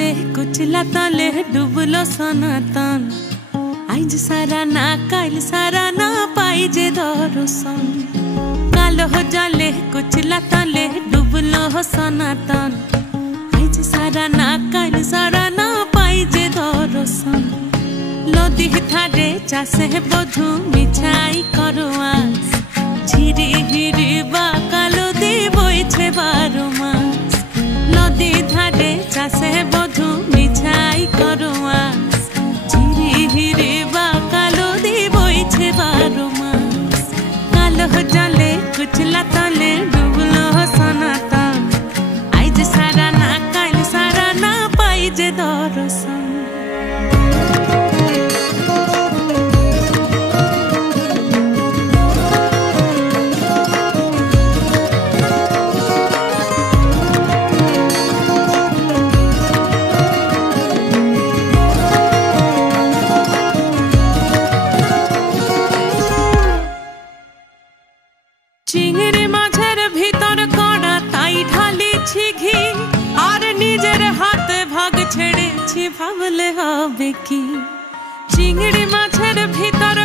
जाले कुचला तले डुबलो सनातन आज सारा ना काल सारा ना पाई जे दर्शन कालो जाले कुचला तले डुबलो सनातन आज सारा ना काल सारा ना पाई जे दर्शन लदी थारे चासे बधु मिछाई करो आस झिरी हिरी बा कालो दी बोइछे बारो मास लदी धारे चासे बधु मिछाई करो आस झिरी हिरी बा कालो दी बोइछे बारो मास कालो जाले कुचला तले डुबलो सनातन आज सारा ना काल सारा ना पाई जे दर्शन चिंगड़ी माझेर भीतर कड़ा ताई ढाली घी और निजेर हाथ भाग छेड़े भावले हबे की चिंगड़ी माझेर भीतर